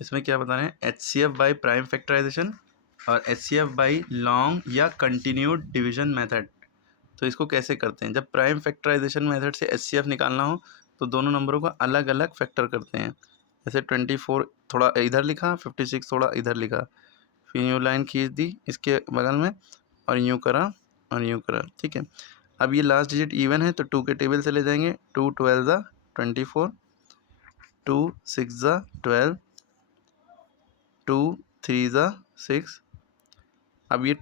इसमें क्या बताना है, HCF बाई प्राइम फैक्टराइजेशन और HCF बाई लॉन्ग या कंटिन्यूड डिवीजन मेथड। तो इसको कैसे करते हैं, जब प्राइम फैक्टराइजेशन मेथड से HCF निकालना हो तो दोनों नंबरों का अलग अलग फैक्टर करते हैं। जैसे 24 थोड़ा इधर लिखा, 56 थोड़ा इधर लिखा, फिर यूँ लाइन खींच दी इसके बगल में और यूँ करा और यूँ करा, ठीक है। अब ये लास्ट डिजिट इवन है तो 2 के टेबल से ले जाएंगे, 2 12 ज़ा 24, 2 6 ज़ा 12, 2 3 ज़ा 6। अब ये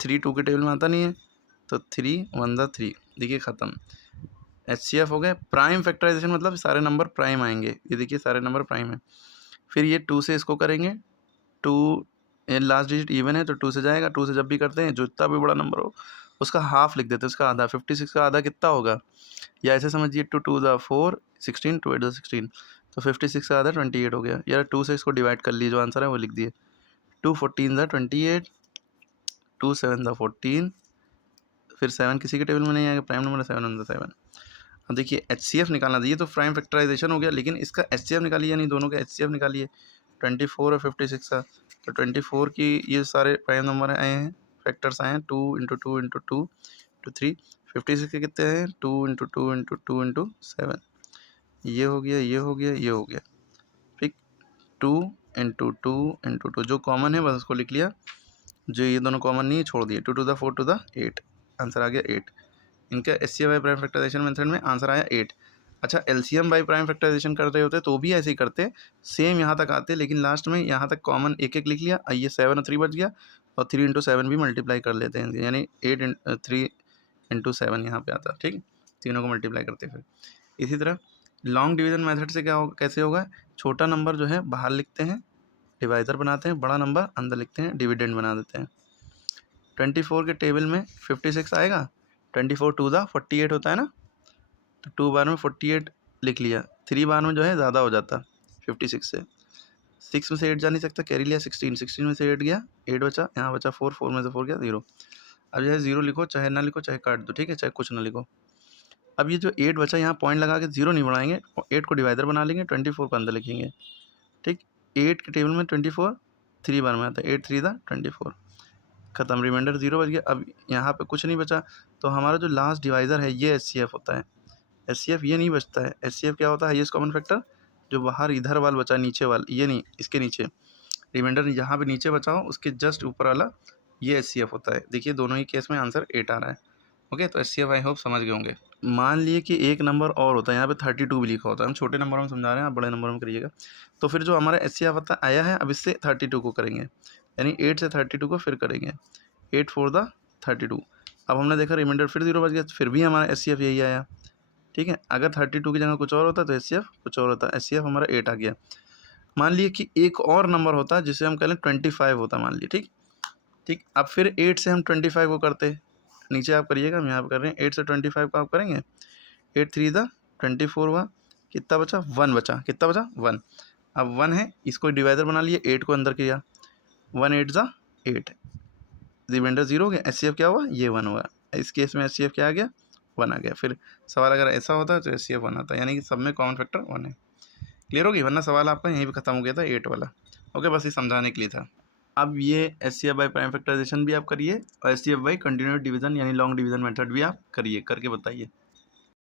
3 2 के टेबल में आता नहीं है तो 3 1 ज़ा 3, देखिए ख़त्म। HCF हो गए। प्राइम फैक्टराइजेशन मतलब सारे नंबर प्राइम आएंगे, ये देखिए सारे नंबर प्राइम है। फिर ये 2 से इसको करेंगे, 2 लास्ट डिजिट इवन है तो 2 से जाएगा, 2 से जब भी करते हैं जो जितना भी बड़ा नंबर हो उसका हाफ लिख देते हैं, उसका आधा। 56 का आधा कितना होगा, या ऐसे समझिए 2 2 ज़ा 4 16, 2 8 ज़ा 16, तो 56 का आधा 28 हो गया। यार 2 से इसको डिवाइड कर लिए, जो आंसर है वो लिख दिए। 2 14 ज़ा 28, 2 7 ज़ा 14, फिर 7 किसी के टेबल में नहीं आएगा, प्राइम नंबर 7 1 ज़ा 7। अब देखिए HCF निकालना था, ये तो प्राइम फैक्टराइजेशन हो गया, लेकिन इसका HCF निकालिए, यानी दोनों का HCF निकालिए। 24 और 56 का, तो 24 की ये सारे प्राइम नंबर आए हैं, फैक्टर्स आए हैं, 2 इंटू 2 इंटू 2 इंटू 3। 56 के कितने हैं, 2 इंटू 2 इंटू 2 इंटू 7। ये हो गया, ये हो गया, ये हो गया, ठीक। 2 इंटू 2 इंटू 2 जो कॉमन है बस उसको लिख लिया, जो ये दोनों कॉमन नहीं है छोड़ दिए। 2 to the 4 to the 8, answer आ गया 8। इनका HCF by prime factorisation method में आंसर आया 8। अच्छा, LCM बाई प्राइम फैक्टराइजेशन कर रहे होते तो भी ऐसे ही करते, सेम यहाँ तक आते, लेकिन लास्ट में यहाँ तक कॉमन एक एक लिख लिया, ये 7 और 3 बच गया, और 3 इंटू 7 भी मल्टीप्लाई कर लेते हैं, यानी 3 इंटू 7 यहाँ पे आता, ठीक। तीनों को मल्टीप्लाई करते फिर। इसी तरह लॉन्ग डिवीजन मेथड से क्या होगा, कैसे होगा, छोटा नंबर जो है बाहर लिखते हैं, डिवाइज़र बनाते हैं, बड़ा नंबर अंदर लिखते हैं, डिविडेंड बना देते हैं। 24 के टेबल में 56 आएगा, 24 2 ज़ा 48 होता है ना, तो 2 बार में 48 लिख लिया, 3 बार में जो है ज़्यादा हो जाता 56 से। 6 में से 8 जा नहीं सकता, कैरी लिया 16, 16 में से 8 गया, 8 बचा, यहाँ बचा 4, 4 में से 4 गया 0। अब जो है 0 लिखो, चाहे ना लिखो, चाहे काट दो, ठीक है, चाहे कुछ ना लिखो। अब ये जो 8 बचा, यहाँ पॉइंट लगा के 0 नहीं बढ़ाएंगे, 8 को डिवाइडर बना लेंगे, 24 को अंदर लिखेंगे, ठीक। 8 के टेबल में 24 3 बार में आता है, 8 3 ज़ा 24, खत्म, रिमाइंडर 0 बच गया। अब यहाँ पे कुछ नहीं बचा, तो हमारा जो लास्ट डिवाइज़र है ये HCF होता है। HCF ये नहीं बचता है, HCF क्या होता है, हाईएस्ट कॉमन फैक्टर, जो बाहर इधर वाला बचा, नीचे वाला, ये नहीं, इसके नीचे रिमाइंडर जहाँ पे नीचे बचा हो उसके जस्ट ऊपर वाला, ये HCF होता है। देखिए दोनों ही केस में आंसर 8 आ रहा है। ओके, तो HCF आई होप समझ गए होंगे। मान लिए कि एक नंबर और होता है, यहाँ पे 32 भी लिखा होता है, हम छोटे नंबरों में समझा रहे हैं, आप बड़े नंबरों में करिएगा। तो फिर जो हमारा HCF होता आया है, अब इससे 32 को करेंगे, यानी 8 से 32 को फिर करेंगे, 8 4 ज़ा 32। अब हमने देखा रिमाइंडर फिर 0 बच गया, फिर भी हमारा HCF यही आया, ठीक है। अगर 32 की जगह कुछ और होता तो HCF कुछ और होता, HCF हमारा 8 आ गया। मान लिए कि एक और नंबर होता जिसे हम कह लें 25 होता, मान लिए, ठीक ठीक। अब फिर 8 से हम 25 को करते, नीचे आप करिएगा, हम यहाँ पर कर रहे हैं, 8 से 25 को आप करेंगे, 8 3 ज़ा 24 हुआ, कितना बचा, 1 बचा, कितना बचा 1। अब 1 है, इसको डिवाइडर बना लिए, 8 को अंदर किया, 1 8 ज़ा 8, रिमाइंडर 0 हो गया, HCF क्या हुआ, ये 1 हुआ। इस केस में HCF क्या आ गया, 1 आ गया। फिर सवाल अगर ऐसा होता है तो HCF 1 आता है, यानी कि सब में कॉमन फैक्टर 1 है। क्लियर होगी, वरना सवाल आपका यहीं पे खत्म हो गया था 8 वाला। ओके, बस ये समझाने के लिए था। अब ये HCF बाई प्राइम फैक्टराइजेशन भी आप करिए और HCF बाई कंटिन्यूड डिवीजन यानी लॉन्ग डिवीजन मेथड भी आप करिए, करके बताइए।